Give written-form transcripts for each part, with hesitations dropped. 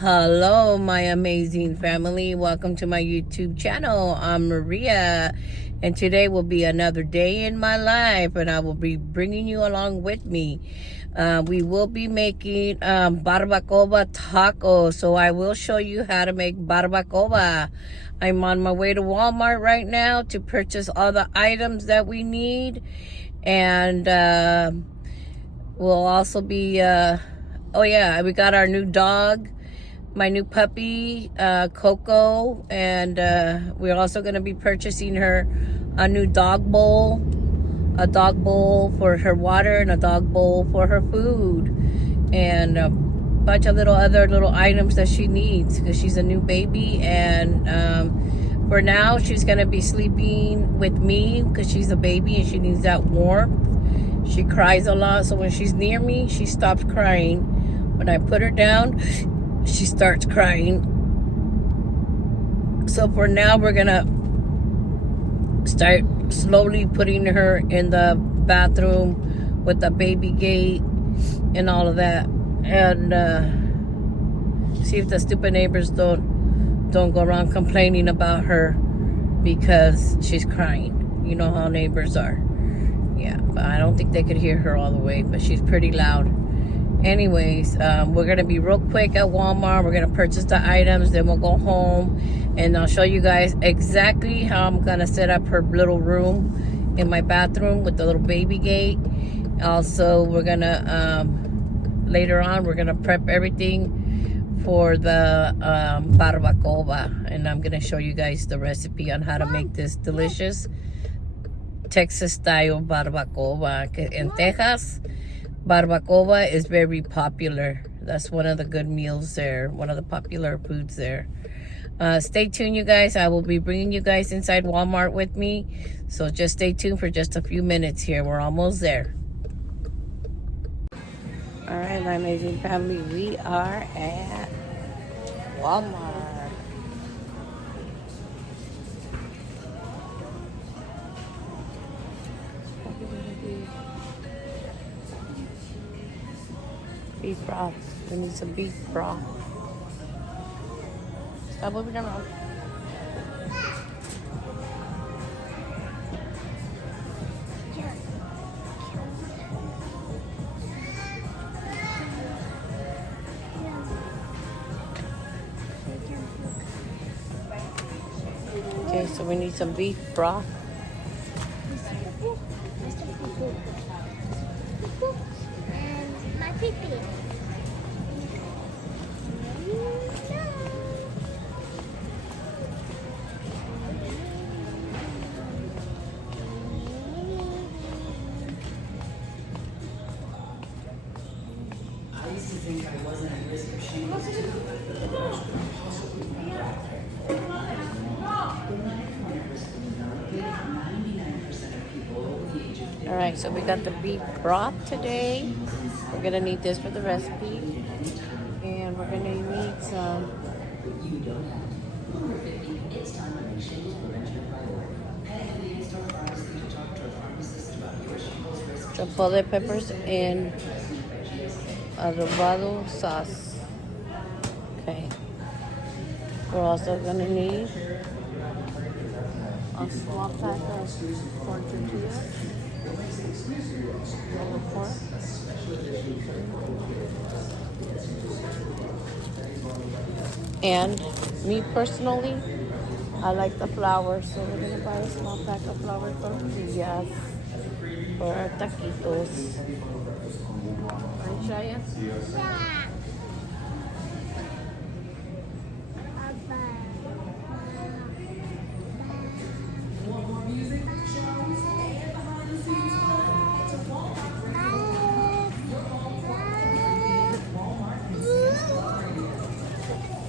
Hello, my amazing family. Welcome to my YouTube channel. I'm Maria, and today will be another day in my life, and I will be bringing you along with me. We will be making barbacoa tacos, so I will show you how to make barbacoa. I'm on my way to Walmart right now to purchase all the items that we need, and we'll also be, oh yeah, we got our new dog, my new puppy, Coco, and we're also going to be purchasing her a new dog bowl, a dog bowl for her water and a dog bowl for her food, and a bunch of other little items that she needs because she's a new baby. And for now, she's going to be sleeping with me because she's a baby and she needs that warmth. She cries a lot, so when she's near me, she stops crying. When I put her down, she starts crying. So for now, we're gonna start slowly putting her in the bathroom with the baby gate and all of that, and see if the stupid neighbors don't go around complaining about her because she's crying. You know how neighbors are. Yeah, but I don't think they could hear her all the way, but she's pretty loud. Anyways, we're gonna be real quick at Walmart. We're gonna purchase the items, then we'll go home, and I'll show you guys exactly how I'm gonna set up her little room in my bathroom with the little baby gate. Also, we're gonna later on we're gonna prep everything for the barbacoa, and I'm gonna show you guys the recipe on how to make this delicious Texas style barbacoa. In Texas, barbacoa is very popular. That's one of the good meals there, one of the popular foods there. Stay tuned, you guys. I will be bringing you guys inside Walmart with me, so just stay tuned for just a few minutes here. We're almost there. All right, my amazing family, we are at Walmart. Beef broth. We need some beef broth. Stop moving around. Okay, so we need some beef broth. And my pee-pee. I used to think I wasn't at risk of shame. All right, so we got the beef broth today. We're gonna need this for the recipe, and we're gonna need some chipotle peppers and adobado sauce. Okay. We're also gonna need a small pack of corn tortillas, roll pork, and me personally, I like the flour, so we're gonna buy a small pack of flour tortillas for our taquitos. Right, Shaya? Yeah.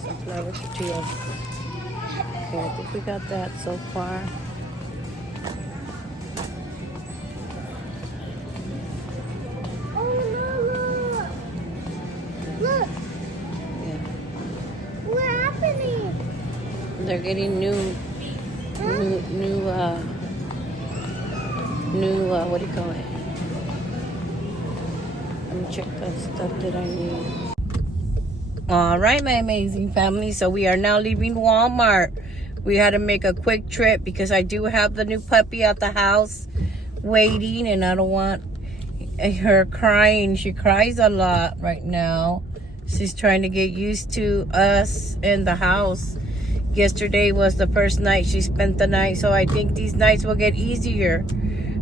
Some flour tortillas. Okay, I think we got that so far. Oh no, look! Look! Yeah. What's happening? They're getting new, what do you call it? Let me check the stuff that I need. All right, my amazing family. So we are now leaving Walmart. We had to make a quick trip because I do have the new puppy at the house waiting, and I don't want her crying. She cries a lot right now. She's trying to get used to us in the house. Yesterday was the first night she spent the night, so I think these nights will get easier.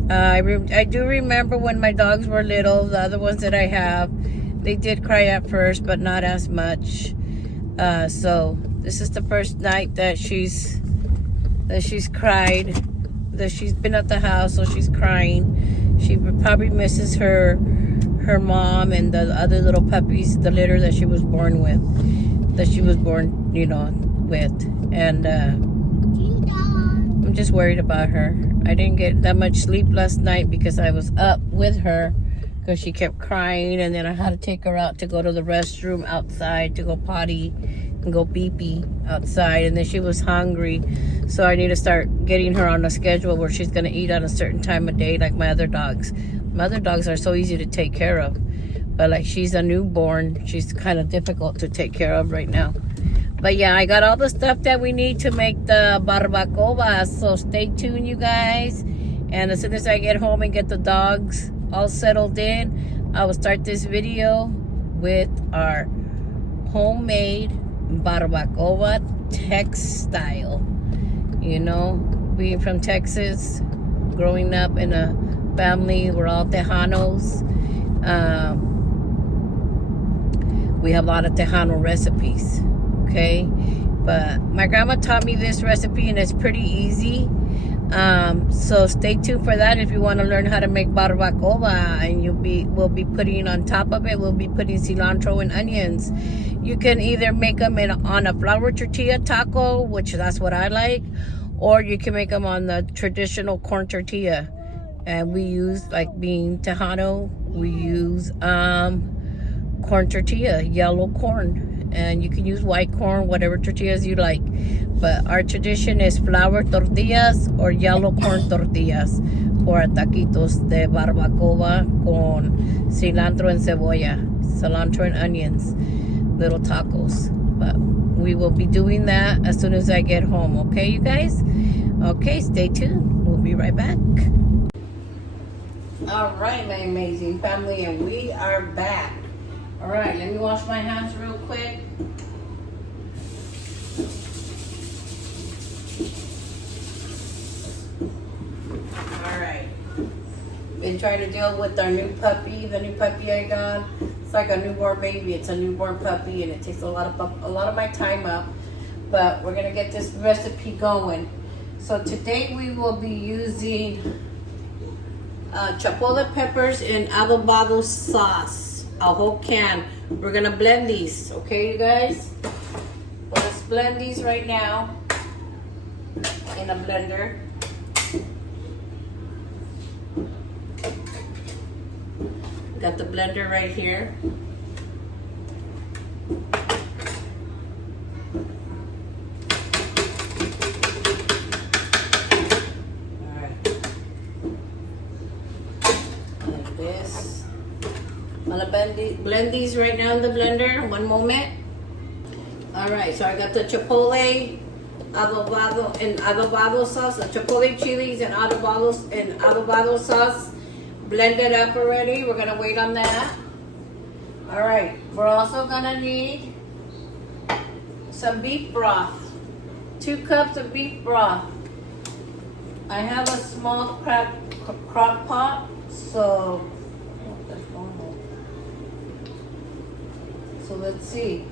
I do remember when my dogs were little, the other ones that I have, they did cry at first, but not as much. So this is the first night that she's cried, that she's been at the house, so she's crying. She probably misses her mom and the other little puppies, the litter that she was born with, with. And I'm just worried about her. I didn't get that much sleep last night because I was up with her because she kept crying, and then I had to take her out to go to the restroom outside to go potty and go pee-pee outside, and then she was hungry, so I need to start getting her on a schedule where she's going to eat at a certain time of day like my other dogs. My other dogs are so easy to take care of, but like she's a newborn, she's kind of difficult to take care of right now. But yeah, I got all the stuff that we need to make the barbacoa, so stay tuned, you guys. And as soon as I get home and get the dogs all settled in, I will start this video with our homemade barbacoa Tex style. You know, being from Texas, growing up in a family, we're all Tejanos. We have a lot of Tejano recipes. Okay, but my grandma taught me this recipe, and it's pretty easy. So stay tuned for that if you want to learn how to make barbacoa. And we'll be putting on top of it, we'll be putting cilantro and onions. You can either make them on a flour tortilla taco, which that's what I like, or you can make them on the traditional corn tortilla. And we use, like being Tejano, we use corn tortilla, yellow corn. And you can use white corn, whatever tortillas you like. But our tradition is flour tortillas or yellow corn tortillas for taquitos de barbacoa con cilantro and cebolla, cilantro and onions, little tacos. But we will be doing that as soon as I get home. Okay, you guys? Okay, stay tuned. We'll be right back. All right, my amazing family, and we are back. All right, let me wash my hands real quick. All right. Been trying to deal with our new puppy, the new puppy I got. It's like a newborn baby. It's a newborn puppy, and it takes a lot of my time up. But we're gonna get this recipe going. So today we will be using chipotle peppers and adobado sauce. A whole can. We're gonna blend these, okay, you guys? Well, let's blend these right now in a blender. Got the blender right here. All right. Like this. I'm gonna blend these right now in the blender. One moment. All right, so I got the chipotle, adobado sauce, the chipotle chilies and adobado sauce blended up already. We're gonna wait on that. All right, we're also gonna need some beef broth. 2 cups of beef broth. I have a small crock pot, so. So let's see.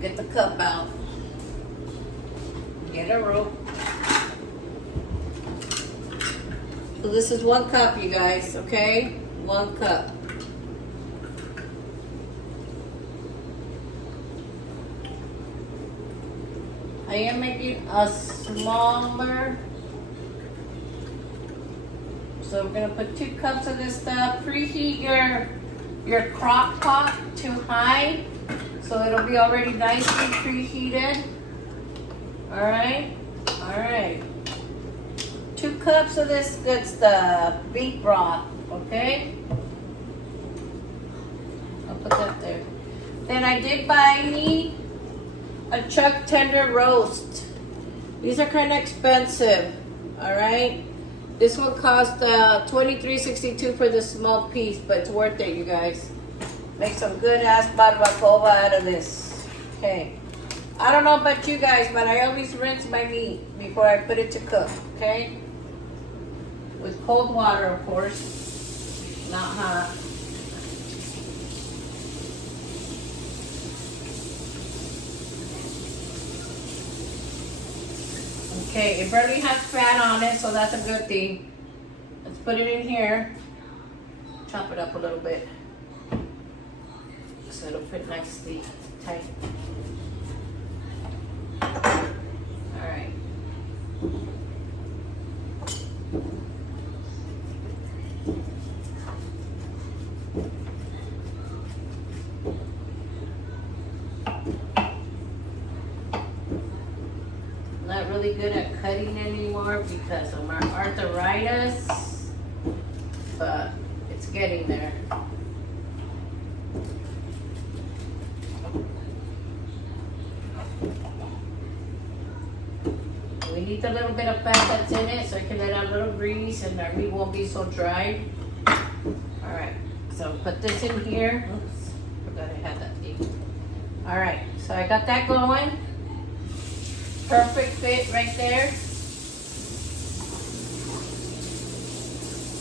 Get the cup out. Get a rope. So this is 1 cup, you guys, okay? 1 cup. I am making a smaller. So we're gonna put 2 cups of this stuff. Preheat your crock pot to high, so it'll be already nicely preheated. All right. 2 cups of this good stuff, beef broth. Okay, I'll put that there. Then I did buy me a chuck tender roast. These are kind of expensive, all right? This one cost $23.62 for the small piece, but it's worth it, you guys. Make some good ass barbacoa out of this. Okay. I don't know about you guys, but I always rinse my meat before I put it to cook, okay? With cold water, of course, not hot. Okay, it barely has fat on it, so that's a good thing. Let's put it in here. Chop it up a little bit so it'll fit nicely tight. All right. Not really good at cutting anymore because of my arthritis, but it's getting there. We need a little bit of fat that's in it so it can let out a little grease and our meat won't be so dry. All right, so put this in here. Oops, forgot I had that thing. All right, so I got that going. Perfect fit right there.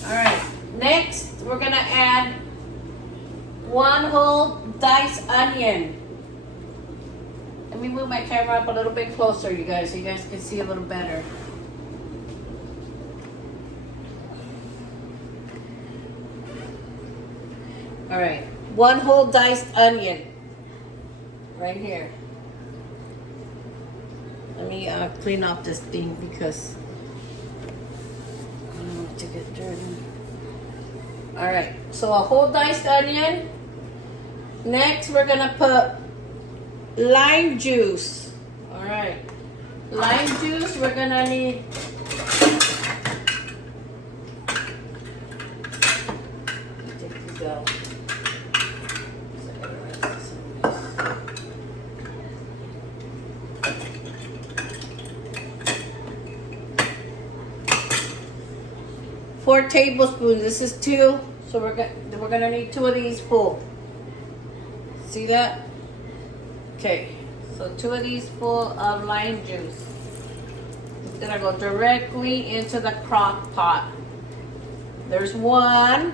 All right, next we're gonna add 1 whole diced onion. Let me move my camera up a little bit closer, you guys, so you guys can see a little better. All right, 1 whole diced onion, right here. Let me clean off this thing because I don't want it to get dirty. All right, so a whole diced onion. Next, we're gonna put lime juice. All right, lime juice. We're gonna need 4 tablespoons. This is 2, so we're gonna need 2 of these full. See that? Okay, so 2 of these full of lime juice. It's gonna go directly into the crock pot. There's 1.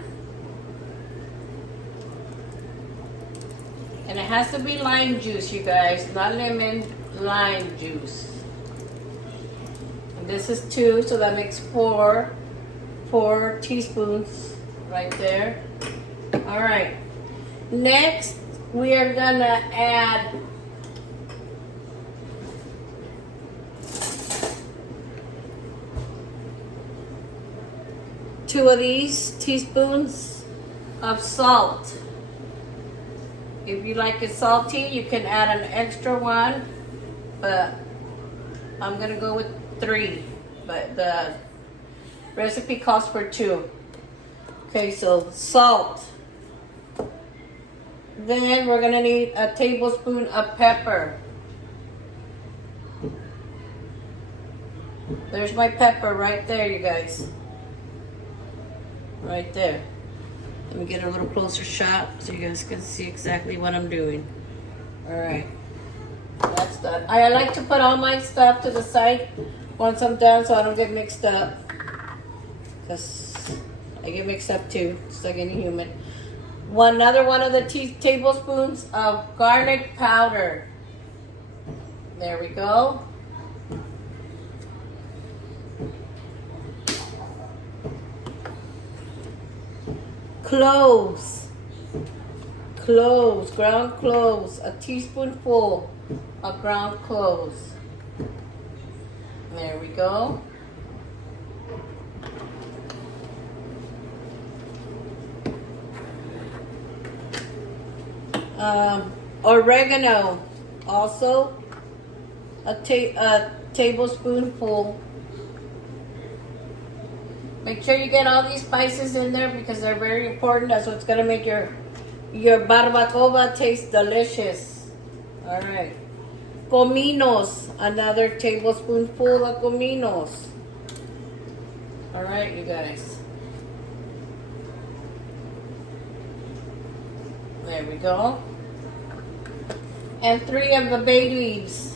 And it has to be lime juice, you guys, not lemon, lime juice. And this is 2, so that makes 4 teaspoons right there. All right. Next, we are gonna add two of these teaspoons of salt. If you like it salty, you can add an extra one, but I'm gonna go with 3. But the recipe calls for 2. Okay, so salt. Then we're gonna need a tablespoon of pepper. There's my pepper right there, you guys. Right there. Let me get a little closer shot so you guys can see exactly what I'm doing. All right, that's done. I like to put all my stuff to the side once I'm done so I don't get mixed up. Because I get mixed up too, just like any human. Another one of the tablespoons of garlic powder. There we go. Cloves. Ground cloves. A teaspoonful of ground cloves. There we go. Oregano, also a tablespoonful. Make sure you get all these spices in there because they're very important. That's what's gonna make your Your barbacoa tastes delicious. All right. Cominos, another tablespoonful of cominos. All right, you guys. There we go. And 3 of the bay leaves.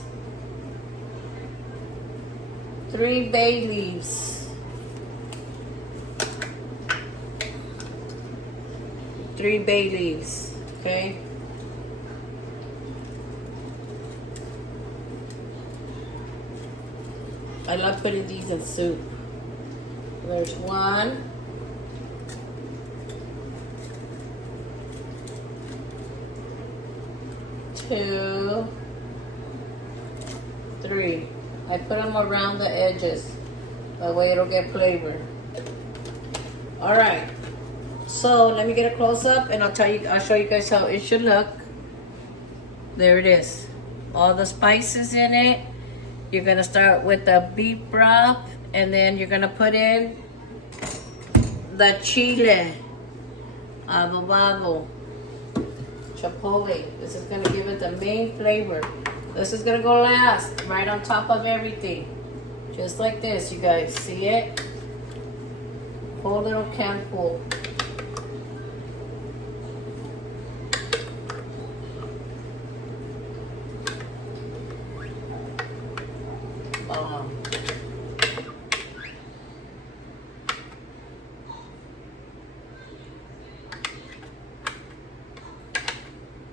3 bay leaves. 3 bay leaves. Okay. I love putting these in soup. There's 1. 2, 3. I put them around the edges. That way it'll get flavor. Alright. So let me get a close up and I'll show you guys how it should look. There it is. All the spices in it. You're gonna start with the beef broth and then you're gonna put in the chile, adobado, chipotle. This is gonna give it the main flavor. This is gonna go last, right on top of everything. Just like this, you guys. See it? Whole little can full.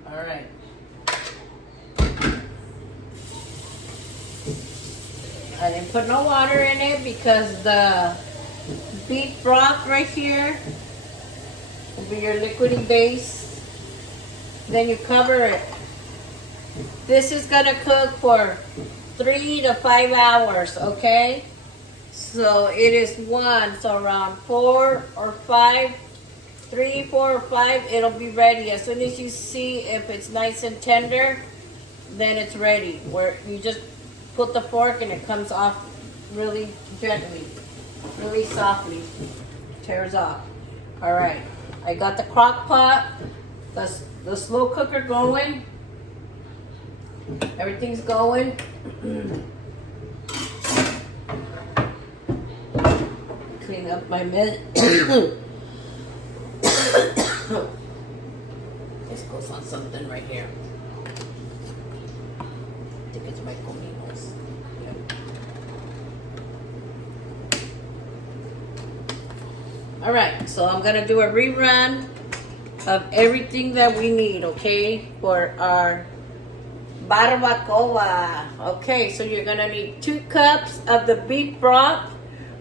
All right. I didn't put no water in it because the beef broth right here will be your liquidy base. Then you cover it. This is gonna cook for 3 to 5 hours, okay? So it is 1, so around 4 or 5, 3, 4 or 5, it'll be ready. As soon as you see if it's nice and tender, then it's ready. Where you just put the fork and it comes off really gently, really softly. Tears off. All right, I got the crock pot, the slow cooker going. Everything's going. Clean up my mess. This goes on something right here. I think it's my cominos. Yeah. Alright, so I'm gonna do a rerun of everything that we need, okay, for our barbacoa. Okay, so you're gonna need 2 cups of the beef broth.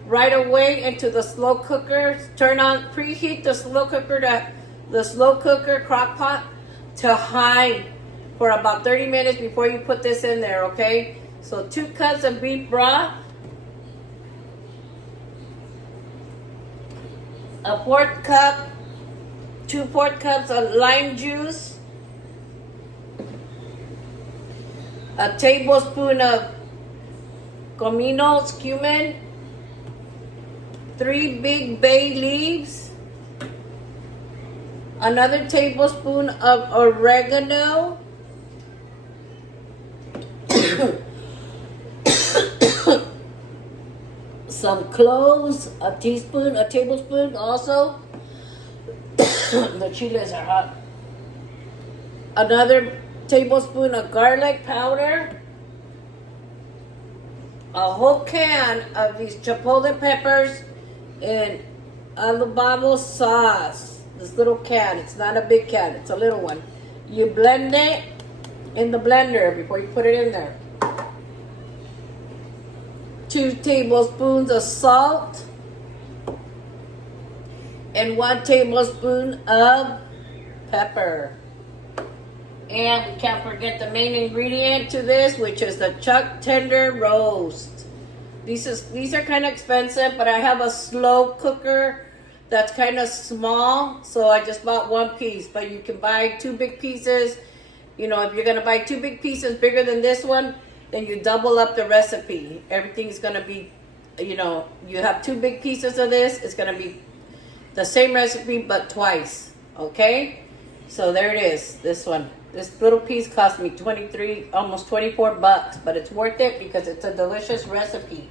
Right away into the slow cooker. Turn on, preheat the slow cooker crock pot to high for about 30 minutes before you put this in there, okay? So 2 cups of beef broth, a 1/4 cup, 2/4 cups of lime juice, a tablespoon of cominos, cumin, 3 big bay leaves, another tablespoon of oregano, some cloves, a tablespoon also. The chiles are hot. Another tablespoon of garlic powder, a whole can of these chipotle peppers in adobado sauce. This little can, it's not a big can, it's a little one. You blend it in the blender before you put it in there. 2 tablespoons of salt and 1 tablespoon of pepper. And we can't forget the main ingredient to this, which is the chuck tender roast. These are kind of expensive, but I have a slow cooker that's kind of small, so I just bought 1 piece. But you can buy 2 big pieces. You know, if you're gonna buy 2 big pieces bigger than this one, then you double up the recipe. Everything's gonna be, you know, you have 2 big pieces of this, it's gonna be the same recipe but twice, okay? So there it is, this one. This little piece cost me 23, almost 24 bucks, but it's worth it because it's a delicious recipe.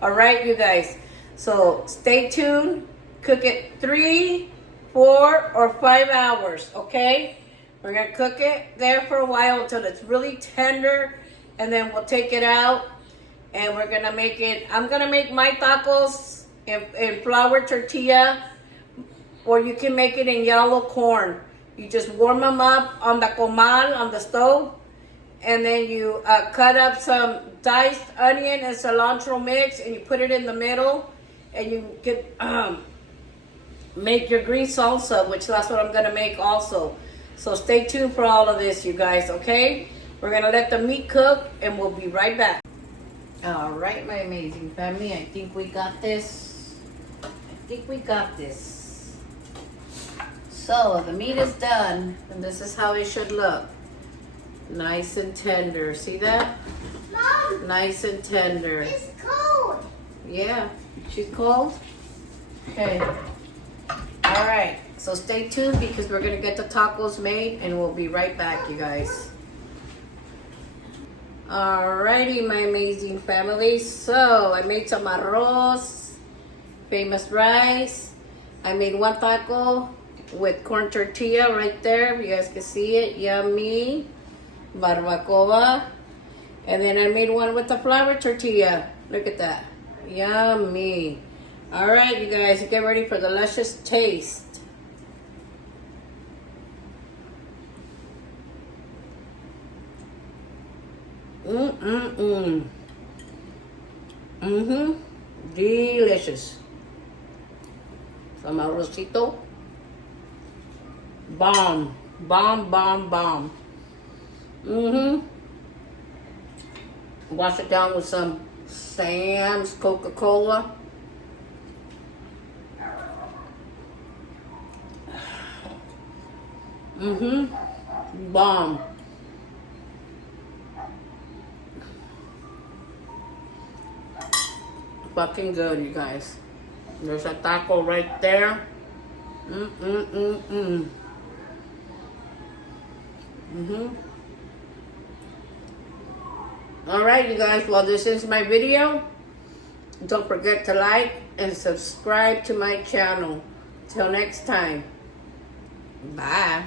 All right, you guys. So stay tuned. Cook it 3, 4, or 5 hours, okay? We're gonna cook it there for a while until it's really tender, and then we'll take it out, and we're gonna make it. I'm gonna make my tacos in flour tortilla, or you can make it in yellow corn. You just warm them up on the comal, on the stove, and then you cut up some diced onion and cilantro mix, and you put it in the middle, and you get make your green salsa, which that's what I'm gonna make also. So stay tuned for all of this, you guys, okay? We're gonna let the meat cook, and we'll be right back. All right, my amazing family, I think we got this. So the meat is done, and this is how it should look. Nice and tender. See that? Mom, Nice and tender. it's cold. Yeah, she's cold? Okay. All right, so stay tuned because we're gonna get the tacos made, and we'll be right back, you guys. Alrighty, my amazing family. So I made some arroz, famous rice. I made one taco with corn tortilla right there. You guys can see it. Yummy. Barbacoa. And then I made one with the flour tortilla. Look at that. Yummy. All right, you guys, get ready for the luscious taste. Delicious. Some arrocito. Bomb. Wash it down with some Sam's Coca-Cola. Bomb. Fucking good, you guys. There's a taco right there. Alright, you guys, well, this is my video. Don't forget to like and subscribe to my channel. Till next time. Bye.